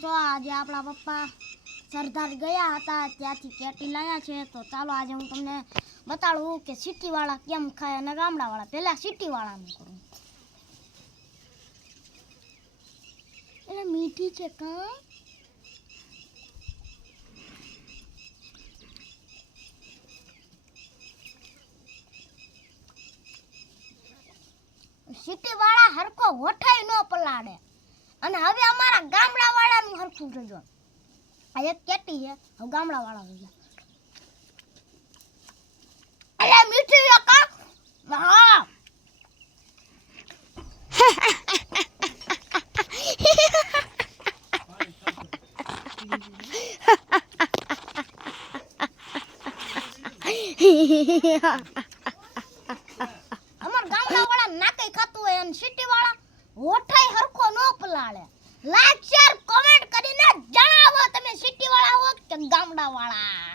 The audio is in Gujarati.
છો આજે આપણા પપ્પા સરદાર ગયા હતા ત્યાંથી કેટી લાયા છે તો ચાલો આજે હું તમને બતાડું કે સિટી વાળા કેમ ખાય અને ગામડા વાળા પહેલા સિટી વાળાનું કરું એટલે મીઠી છે કા સિટી વાળા હરકો હોઠાઈ ન પલાડે અને હવે અમારા ગામડા વાળાનું હરખું જોજો આ એક કેટી છે હવે ગામડા વાળા જોજો અરે મીઠી છે કા હા અમાર ગામડા વાળા નાકે ખાતું હોય અને સિટી વાળા હોઠાઈ હરખો ન પલાળે લાઈક શેર કમેન્ટ કરીને જણાવો તમે સિટી વાળા હો કે ગામડા વાળા